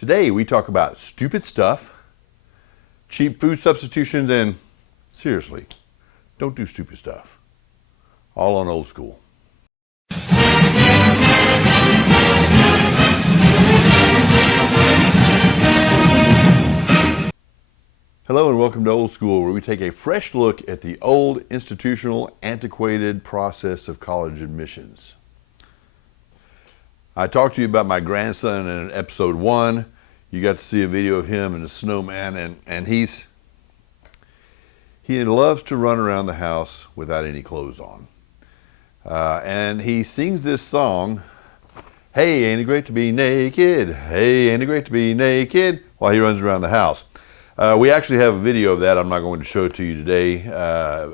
Today we talk about stupid stuff, cheap food substitutions, and seriously, don't do stupid stuff. All on Old School. Hello and welcome to Old School, where we take a fresh look at the old, institutional, antiquated process of college admissions. I talked to you about my grandson in episode 1. You got to see a video of him and the snowman, and he loves to run around the house without any clothes on. And he sings this song, "Hey, ain't it great to be naked? Hey, ain't it great to be naked?" while he runs around the house. We actually have a video of that. I'm not going to show it to you today.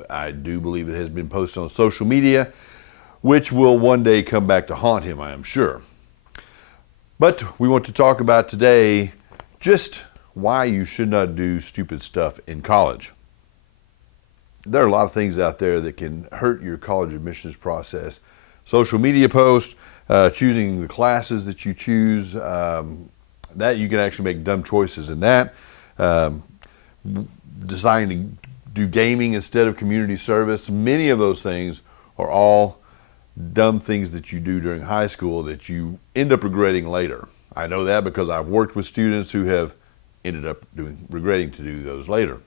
I do believe it has been posted on social media, which will one day come back to haunt him, I am sure. But we want to talk about today just why you should not do stupid stuff in college. There are a lot of things out there that can hurt your college admissions process. Social media posts, choosing the classes that you choose, that you can actually make dumb choices in that. Deciding to do gaming instead of community service. Many of those things are all dumb things that you do during high school that you end up regretting later. I know that because I've worked with students who have ended up regretting to do those later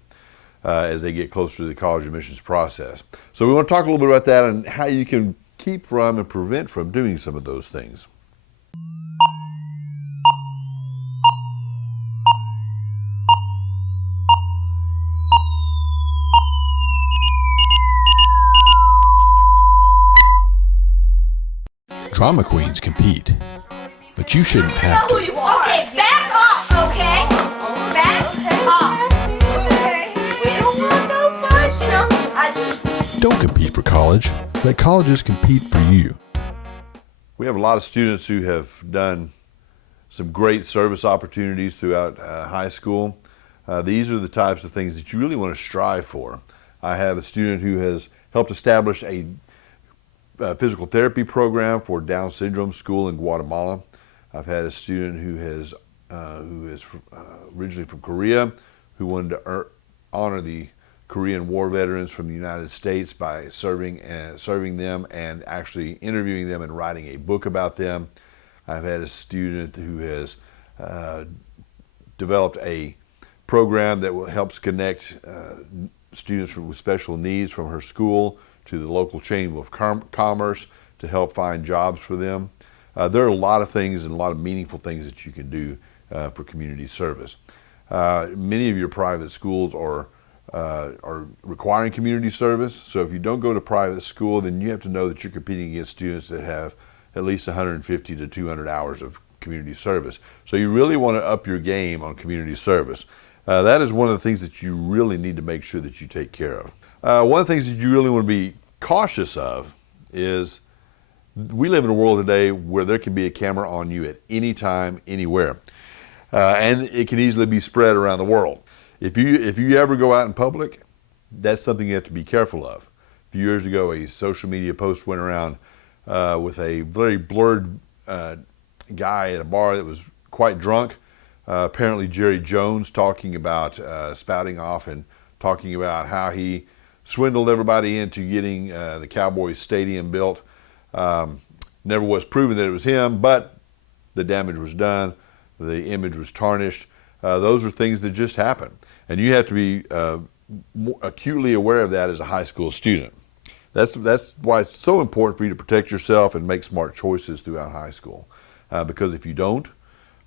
as they get closer to the college admissions process. So we want to talk a little bit about that and how you can keep from and prevent from doing some of those things. Drama queens compete, but you shouldn't have to. Okay, back off, okay? Back off. Okay. We don't want no fights, no. Don't compete for college. Let colleges compete for you. We have a lot of students who have done some great service opportunities throughout high school. These are the types of things that you really want to strive for. I have a student who has helped establish a physical therapy program for Down syndrome school in Guatemala. I've had a student who is originally from Korea, who wanted to honor the Korean War veterans from the United States by serving them and actually interviewing them and writing a book about them. I've had a student who has developed a program that helps connect students with special needs from her school to the local chamber of commerce to help find jobs for them. There are a lot of things and a lot of meaningful things that you can do for community service. Many of your private schools are requiring community service, so if you don't go to private school, then you have to know that you're competing against students that have at least 150 to 200 hours of community service. So you really want to up your game on community service. That is one of the things that you really need to make sure that you take care of. One of the things that you really want to be cautious of is we live in a world today where there can be a camera on you at any time, anywhere. And it can easily be spread around the world. If you ever go out in public, that's something you have to be careful of. A few years ago, a social media post went around with a very blurred guy at a bar that was quite drunk. Apparently Jerry Jones talking about spouting off and talking about how he swindled everybody into getting the Cowboys stadium built. Never was proven that it was him, but the damage was done. The image was tarnished. Those are things that just happen. And you have to be acutely aware of that as a high school student. That's why it's so important for you to protect yourself and make smart choices throughout high school. Because if you don't,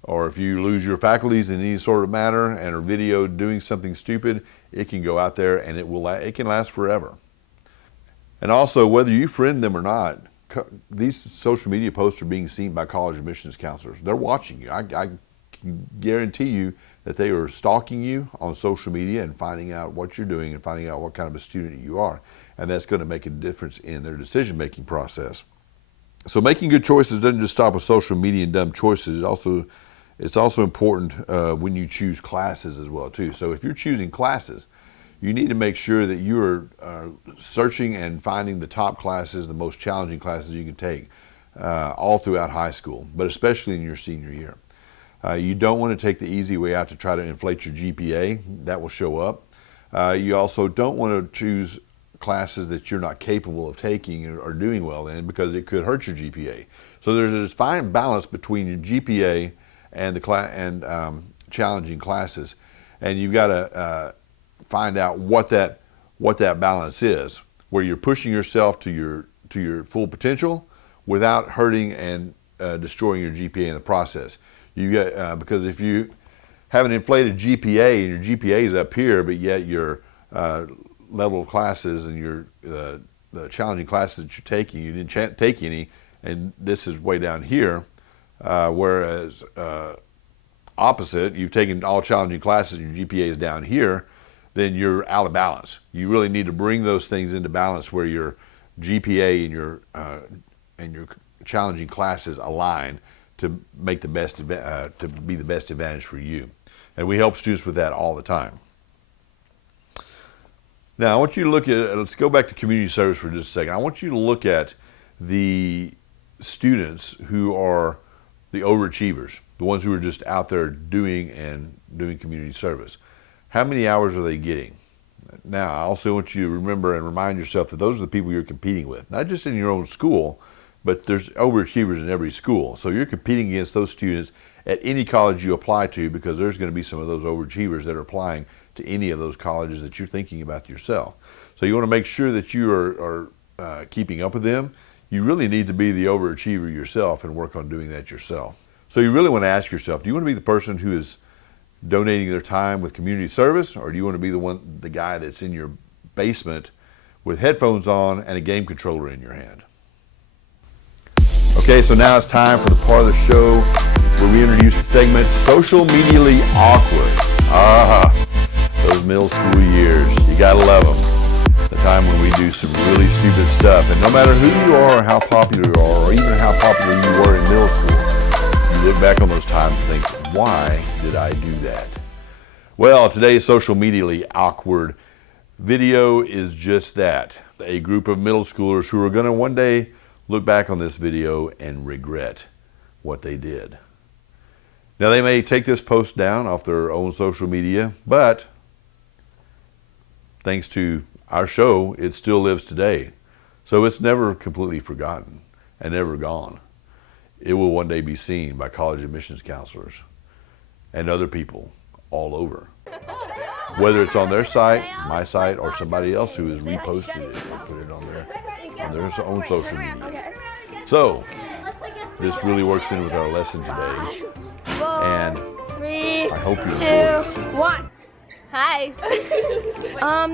or if you lose your faculties in any sort of manner and are videoed doing something stupid, it can go out there and it can last forever. And also, whether you friend them or not, these social media posts are being seen by college admissions counselors. They're watching you. I can guarantee you that they are stalking you on social media and finding out what you're doing and finding out what kind of a student you are. And that's going to make a difference in their decision-making process. So making good choices doesn't just stop with social media and dumb choices. It's also important when you choose classes as well too. So if you're choosing classes, you need to make sure that you are searching and finding the top classes, the most challenging classes you can take all throughout high school, but especially in your senior year. You don't want to take the easy way out to try to inflate your GPA. That will show up. You also don't want to choose classes that you're not capable of taking or doing well in, because it could hurt your GPA. So there's this fine balance between your GPA and the challenging classes, and you've got to find out what that balance is, where you're pushing yourself to your full potential without hurting and destroying your GPA in the process. Because if you have an inflated GPA and your GPA is up here, but yet your level of classes and the challenging classes that you're taking, you didn't take any, and this is way down here, whereas opposite, you've taken all challenging classes and your GPA is down here, then you're out of balance. You really need to bring those things into balance where your GPA and your challenging classes align to make the best to be the best advantage for you. And we help students with that all the time. Now I want you to look at, let's go back to community service for just a second. I want you to look at the students who are the overachievers, the ones who are just out there doing community service. How many hours are they getting? Now, I also want you to remember and remind yourself that those are the people you're competing with, not just in your own school, but there's overachievers in every school. So you're competing against those students at any college you apply to, because there's going to be some of those overachievers that are applying to any of those colleges that you're thinking about yourself. So you want to make sure that you are keeping up with them. You really need to be the overachiever yourself and work on doing that yourself. So you really want to ask yourself, do you want to be the person who is donating their time with community service, or do you want to be the guy that's in your basement with headphones on and a game controller in your hand? Okay, so now it's time for the part of the show where we introduce the segment, Social Medially Awkward. Those middle school years, you gotta love them. The time when we do some really stupid stuff, and no matter who you are or how popular you are, or even how popular you were in middle school, you look back on those times and think, why did I do that? Well, today's Social Medially Awkward video is just that. A group of middle schoolers who are going to one day look back on this video and regret what they did. Now, they may take this post down off their own social media, but thanks to our show, it still lives today. So it's never completely forgotten and never gone. It will one day be seen by college admissions counselors and other people all over. Whether it's on their site, my site, or somebody else who has reposted it or put it on their own social media. So, this really works in with our lesson today. And I hope you enjoy it. 1. Hi.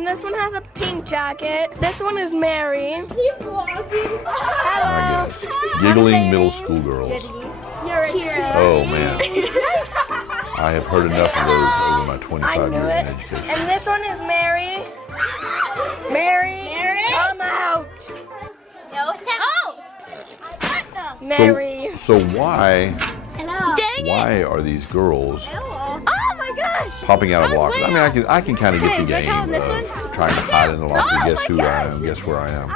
This one has a pink jacket. This one is Mary. Keep walking. My goodness. Giggling middle school girls. You're a Kira. Oh man. I have heard enough of those over my 25 years in education. And this one is Mary. Mary. Come out. No, it's oh! Mary. So why Hello. why are these girls Hello. Oh my gosh. popping out of lockers? I mean, I can kind of get the Is Rick game on this of one? trying to hide in the locker. Oh Guess my who I gosh. am? Guess where I am?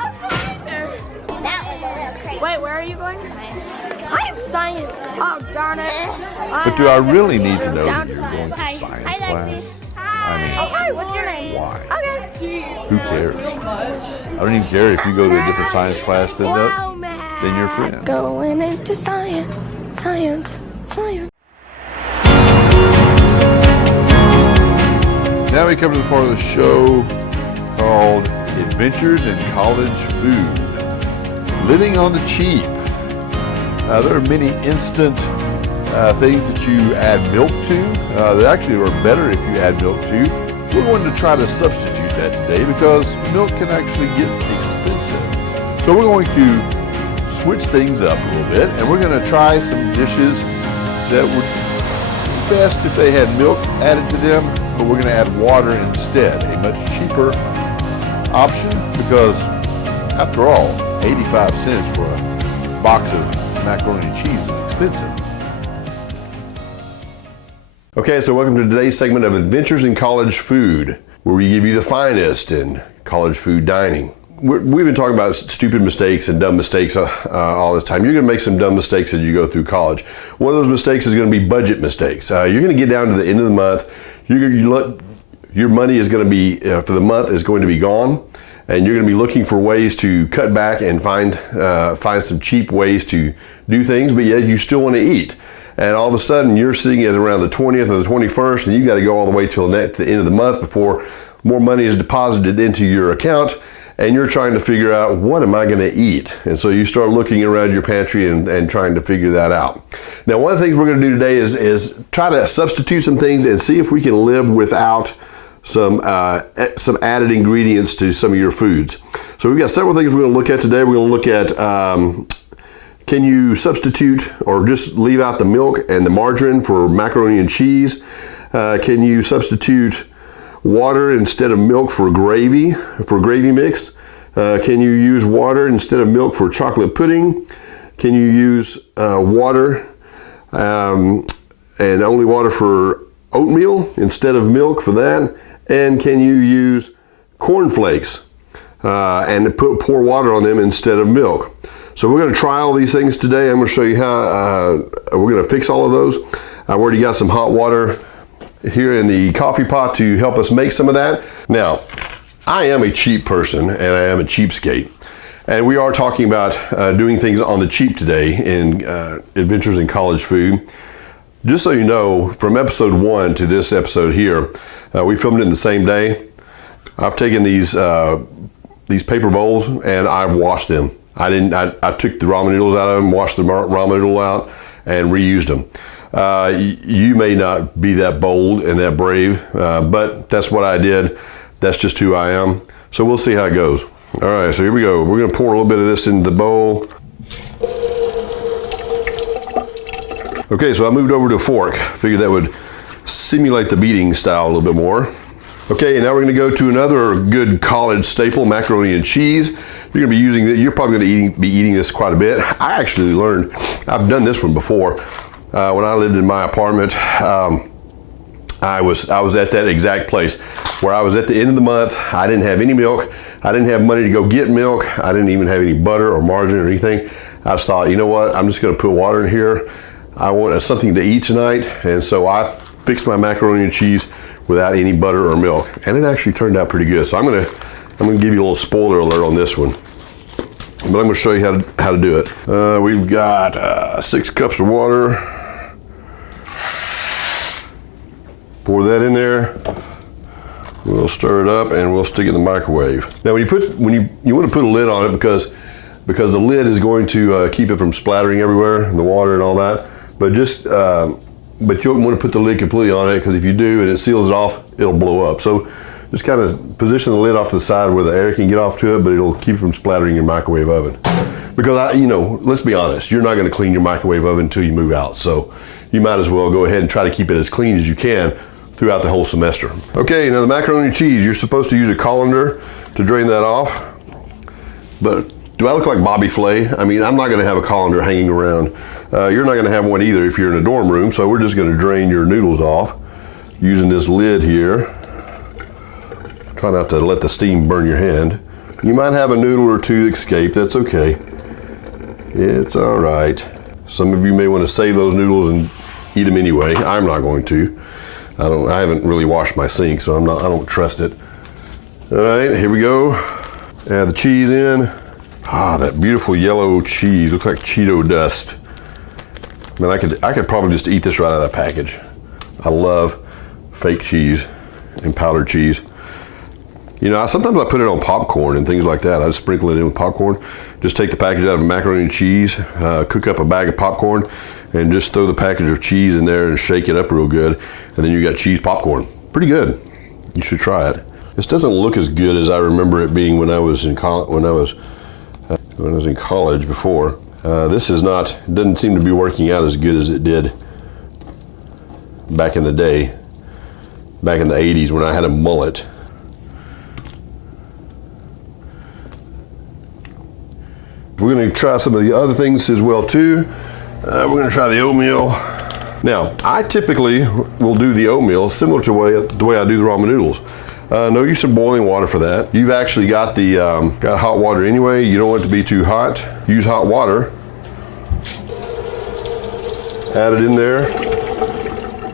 That was a little crazy. Wait, where are you going? Science. I have science. Oh darn it. But do I really need to know Down that to you're going to science. science Hi, class? Lexi. I mean, Oh hi, what's your name? why? Okay. Who cares? I don't even care if you go to a different science class than Wow, man. than your friend. Going into science. Now we come to the part of the show called Adventures in College Food. Living on the cheap. There are many instant things that you add milk to that actually are better if you add milk to. We're going to try to substitute that today because milk can actually get expensive. So we're going to switch things up a little bit, and we're going to try some dishes that would best if they had milk added to them, but we're going to add water instead, a much cheaper option because after all, 85 cents for a box of macaroni and cheese is expensive. Okay, so welcome to today's segment of Adventures in College Food, where we give you the finest in college food dining. we've been talking about stupid mistakes and dumb mistakes all this time. You're going to make some dumb mistakes as you go through college. One of those mistakes is going to be budget mistakes. You're going to get down to the end of the month. Your money is going to be, for the month, is going to be gone. And you're going to be looking for ways to cut back and find some cheap ways to do things, but yet you still want to eat. And all of a sudden, you're sitting at around the 20th or the 21st, and you got to go all the way till the end of the month before more money is deposited into your account, and you're trying to figure out, what am I going to eat? And so you start looking around your pantry and trying to figure that out. Now, one of the things we're going to do today is try to substitute some things and see if we can live without some added ingredients to some of your foods. So we've got several things we're going to look at today. We're going to look at can you substitute or just leave out the milk and the margarine for macaroni and cheese? Can you substitute water instead of milk for gravy mix? Can you use water instead of milk for chocolate pudding? Can you use water and only water for oatmeal instead of milk for that? And can you use cornflakes and pour water on them instead of milk? So we're going to try all these things today. I'm going to show you how we're going to fix all of those. I've already got some hot water here in the coffee pot to help us make some of that. Now, I am a cheap person and I am a cheapskate. And we are talking about doing things on the cheap today in Adventures in College Food. Just so you know, from episode 1 to this episode here, we filmed it in the same day. I've taken these paper bowls and I've washed them. I took the ramen noodles out of them, washed the ramen noodle out, and reused them. You may not be that bold and that brave, but that's what I did. That's just who I am. So we'll see how it goes. All right, so here we go. We're gonna pour a little bit of this into the bowl. Okay, so I moved over to a fork. Figured that would simulate the beating style a little bit more. Okay, and now we're gonna go to another good college staple, macaroni and cheese. You're probably gonna be eating this quite a bit. I actually learned, I've done this one before. When I lived in my apartment, I was at that exact place where I was at the end of the month. I didn't have any milk. I didn't have money to go get milk. I didn't even have any butter or margarine or anything. I just thought, you know what? I'm just gonna put water in here. I want something to eat tonight. And so I fixed my macaroni and cheese without any butter or milk. And it actually turned out pretty good. So I'm gonna give you a little spoiler alert on this one. But I'm gonna show you how to do it. We've got 6 cups of water. Pour that in there. We'll stir it up and we'll stick it in the microwave. Now, when you want to put a lid on it because the lid is going to keep it from splattering everywhere, the water and all that. But but you don't want to put the lid completely on it, because if you do and it seals it off, it'll blow up. So just kind of position the lid off to the side where the air can get off to it, but it'll keep it from splattering your microwave oven. Because let's be honest, you're not going to clean your microwave oven until you move out. So you might as well go ahead and try to keep it as clean as you can throughout the whole semester. Okay, now the macaroni and cheese, you're supposed to use a colander to drain that off. But do I look like Bobby Flay? I mean, I'm not gonna have a colander hanging around. You're not gonna have one either if you're in a dorm room, so we're just gonna drain your noodles off using this lid here. Try not to let the steam burn your hand. You might have a noodle or two escape, that's okay. It's all right. Some of you may wanna save those noodles and eat them anyway. I'm not going to. I haven't really washed my sink, so I don't trust it. All right, here we go. Add the cheese in. Ah, that beautiful yellow cheese, looks like Cheeto dust. Man, I could probably just eat this right out of that package. I love fake cheese and powdered cheese. Sometimes I put it on popcorn and things like that. I just sprinkle it in with popcorn. Just take the package out of macaroni and cheese, cook up a bag of popcorn, and just throw the package of cheese in there and shake it up real good. And then you got cheese popcorn. Pretty good. You should try it. This doesn't look as good as I remember it being when I was in college before. This doesn't seem to be working out as good as it did back in the day, back in the 80s when I had a mullet. We're going to try some of the other things as well too. We're going to try the oatmeal. Now, I typically will do the oatmeal similar to the way I do the ramen noodles. No use of boiling water for that. You've actually got the got hot water anyway. You don't want it to be too hot. Use hot water. Add it in there.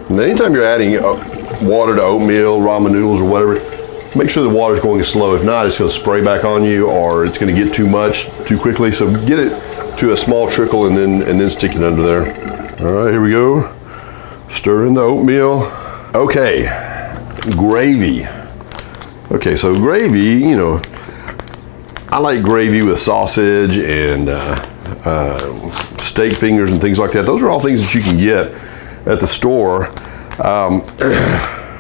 And anytime you're adding water to oatmeal, ramen noodles, or whatever, make sure the water's going slow. If not, it's going to spray back on you, or it's going to get too much too quickly. So get it to a small trickle and then stick it under there. All right, here we go. Stir in the oatmeal. Okay, gravy. Okay, so gravy, you know, I like gravy with sausage and steak fingers and things like that. Those are all things that you can get at the store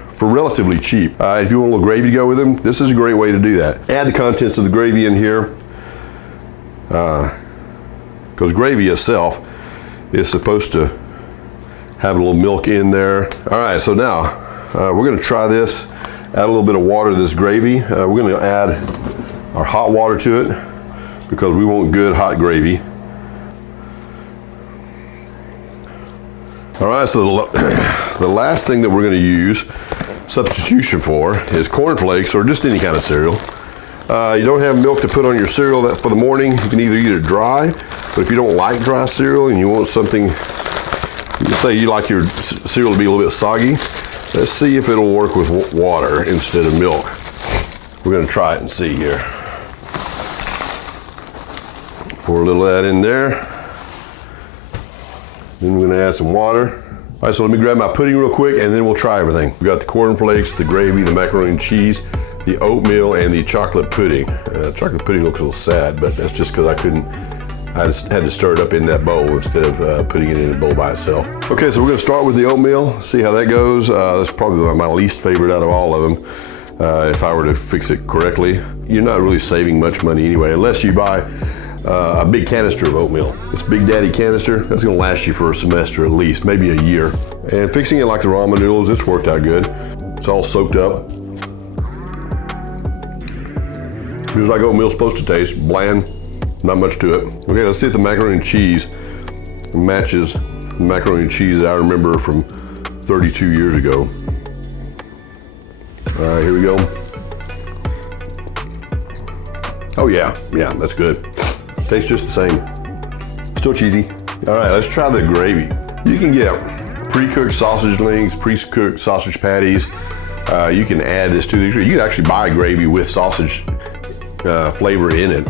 for relatively cheap. If you want a little gravy to go with them, this is a great way to do that. Add the contents of the gravy in here, because gravy itself is supposed to have a little milk in there. All right, so now we're gonna try this. Add a little bit of water to this gravy. We're gonna add our hot water to it because we want good hot gravy. All right, so the last thing that we're going to use substitution for is cornflakes or just any kind of cereal. You don't have milk to put on your cereal for the morning. You can either eat it dry, but if you don't like dry cereal and you want something, let's say you like your cereal to be a little bit soggy, let's see if it'll work with water instead of milk. We're going to try it and see here. Pour a little of that in there. Then we're gonna add some water. All right, so let me grab my pudding real quick and then we'll try everything. We got the cornflakes, the gravy, the macaroni and cheese, the oatmeal, and the chocolate pudding. Chocolate pudding looks a little sad, but that's just because I just had to stir it up in that bowl instead of putting it in a bowl by itself. Okay, so we're gonna start with the oatmeal, see how that goes. That's probably my least favorite out of all of them. If I were to fix it correctly. You're not really saving much money anyway, unless you buy a big canister of oatmeal. This Big Daddy canister, that's gonna last you for a semester at least, maybe a year. And fixing it like the ramen noodles, it's worked out good. It's all soaked up. Just like oatmeal's supposed to taste, bland, not much to it. Okay, let's see if the macaroni and cheese matches the macaroni and cheese that I remember from 32 years ago. All right, here we go. Oh yeah, that's good. Tastes just the same. Still cheesy. All right, let's try the gravy. You can get pre-cooked sausage links, pre-cooked sausage patties. You can add this to these. You can actually buy gravy with sausage flavor in it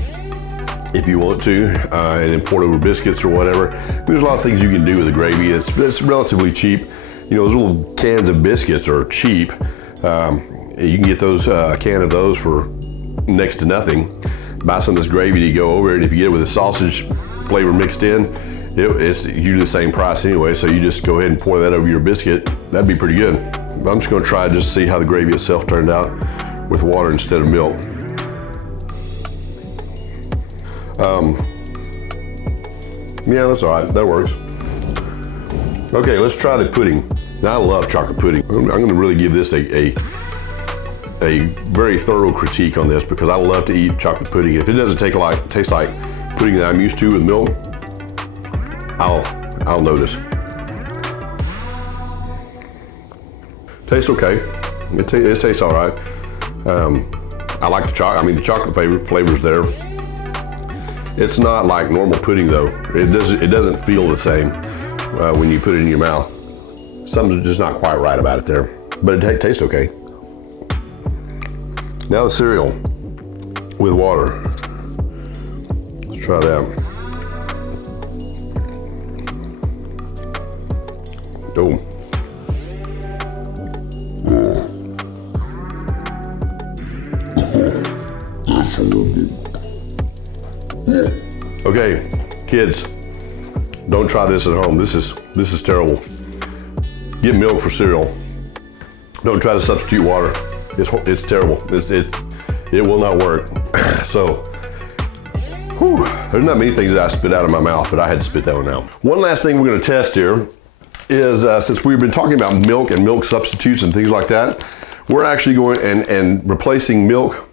if you want to, and then pour it over biscuits or whatever. There's a lot of things you can do with the gravy. It's relatively cheap. You know, those little cans of biscuits are cheap. You can get those, a can of those for next to nothing. Buy some of this gravy to go over it, and if you get it with a sausage flavor mixed in, it's usually the same price anyway, so you just go ahead and pour that over your biscuit. That'd be pretty good. I'm just gonna try just to see how the gravy itself turned out with water instead of milk. Yeah, that's all right, that works. Okay, let's try the pudding. Now, I love chocolate pudding. I'm gonna really give this a very thorough critique on this because I love to eat chocolate pudding. If it doesn't taste like pudding that I'm used to with milk, I'll notice. Tastes okay. It tastes all right. I like the chocolate. I mean, the chocolate flavor's there. It's not like normal pudding though. It doesn't feel the same when you put it in your mouth. Something's just not quite right about it there, but it tastes okay. Now the cereal with water. Let's try that. Oh. Okay, kids, don't try this at home. This is terrible. Get milk for cereal. Don't try to substitute water. It's terrible. It will not work. So, there's not many things that I spit out of my mouth, but I had to spit that one out. One last thing we're going to test here is since we've been talking about milk and milk substitutes and things like that, we're actually going and replacing milk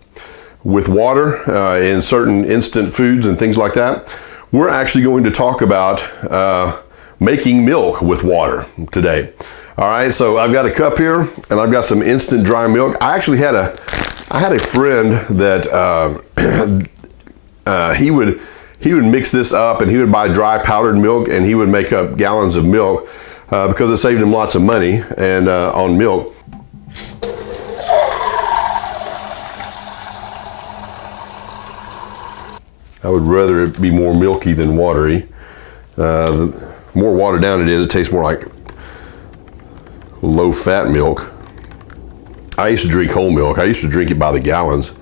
with water in certain instant foods and things like that. We're actually going to talk about making milk with water today. All right, so I've got a cup here, and I've got some instant dry milk. I actually had a friend that he would mix this up, and he would buy dry powdered milk, and he would make up gallons of milk because it saved him lots of money and on milk. I would rather it be more milky than watery. The more watered down it is, it tastes more like low-fat milk. I used to drink whole milk. I used to drink it by the gallons.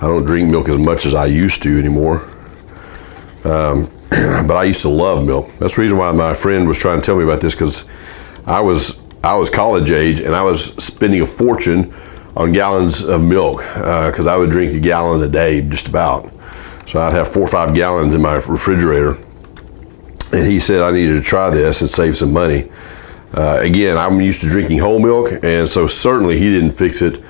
I don't drink milk as much as I used to anymore. But I used to love milk. That's the reason why my friend was trying to tell me about this, because I was college age and I was spending a fortune on gallons of milk because I would drink a gallon a day just about. So I'd have 4 or 5 gallons in my refrigerator. And he said I needed to try this and save some money. Again, I'm used to drinking whole milk, and so certainly he didn't fix it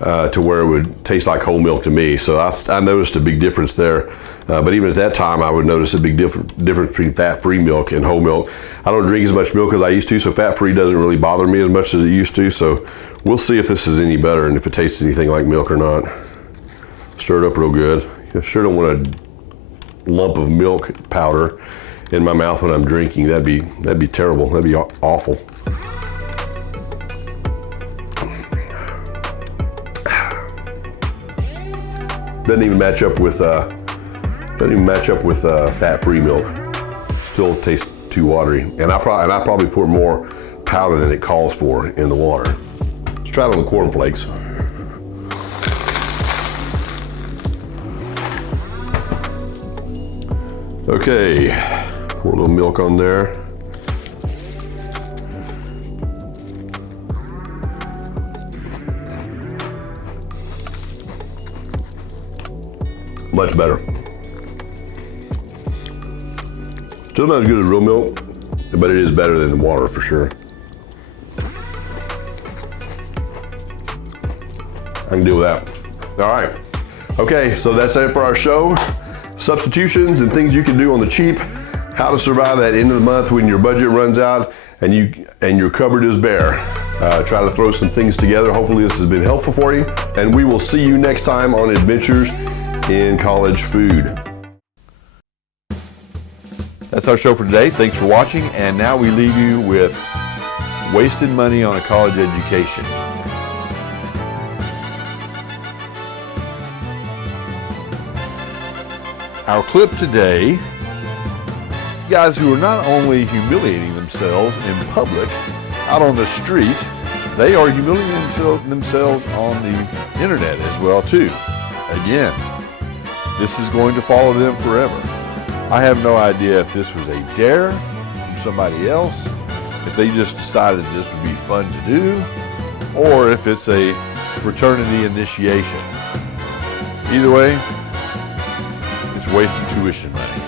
to where it would taste like whole milk to me. So I noticed a big difference there. But even at that time, I would notice a big difference between fat-free milk and whole milk. I don't drink as much milk as I used to, so fat-free doesn't really bother me as much as it used to. So we'll see if this is any better and if it tastes anything like milk or not. Stir it up real good. I sure don't want a lump of milk powder in my mouth when I'm drinking. That'd be terrible. That'd be awful. Doesn't even match up with fat-free milk. Still tastes too watery. And I probably put more powder than it calls for in the water. Let's try it on the cornflakes. Okay, pour a little milk on there. Much better. Still not as good as real milk, but it is better than the water for sure. I can deal with that. All right. Okay, so that's it for our show. Substitutions and things you can do on the cheap. How to survive that end of the month when your budget runs out and your cupboard is bare. Try to throw some things together. Hopefully this has been helpful for you. And we will see you next time on Adventures in College Food. That's our show for today. Thanks for watching. And now we leave you with wasted money on a college education. Our clip today, guys who are not only humiliating themselves in public, out on the street, they are humiliating themselves on the internet as well too. Again, this is going to follow them forever. I have no idea if this was a dare from somebody else, if they just decided this would be fun to do, or if it's a fraternity initiation. Either way, it's wasted tuition money.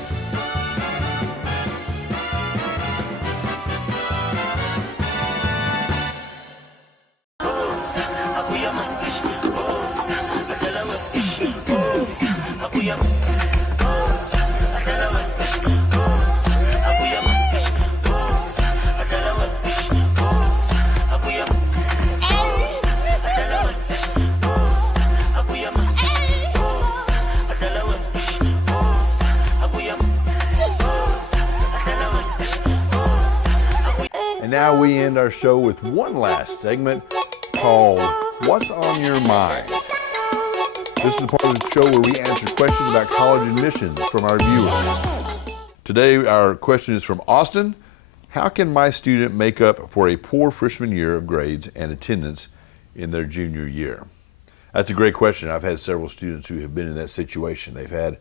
And now we end our show with one last segment called What's on Your Mind? This is the part of the show where we answer questions about college admissions from our viewers. Today our question is from Austin. How can my student make up for a poor freshman year of grades and attendance in their junior year? That's a great question. I've had several students who have been in that situation. They've had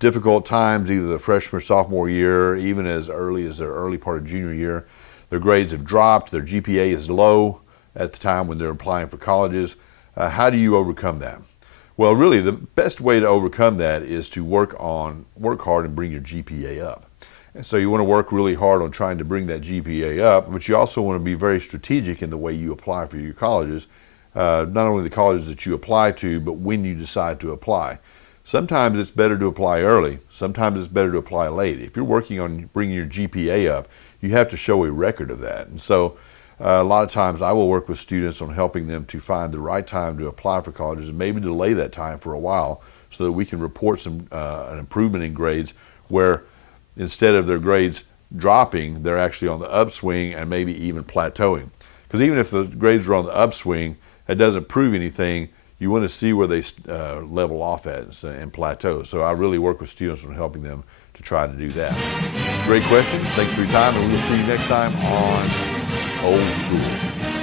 difficult times either the freshman or sophomore year, even as early as their early part of junior year. Their grades have dropped, their GPA is low at the time when they're applying for colleges. How do you overcome that? Well, really the best way to overcome that is to work hard and bring your GPA up. And so you want to work really hard on trying to bring that GPA up, but you also want to be very strategic in the way you apply for your colleges, not only the colleges that you apply to, but when you decide to apply. Sometimes it's better to apply early. Sometimes it's better to apply late. If you're working on bringing your GPA up, you have to show a record of that. And so A lot of times I will work with students on helping them to find the right time to apply for colleges and maybe delay that time for a while so that we can report an improvement in grades where instead of their grades dropping, they're actually on the upswing and maybe even plateauing. Because even if the grades are on the upswing, that doesn't prove anything. You want to see where they level off at and plateau. So I really work with students on helping them to try to do that. Great question. Thanks for your time, and we'll see you next time on Old School.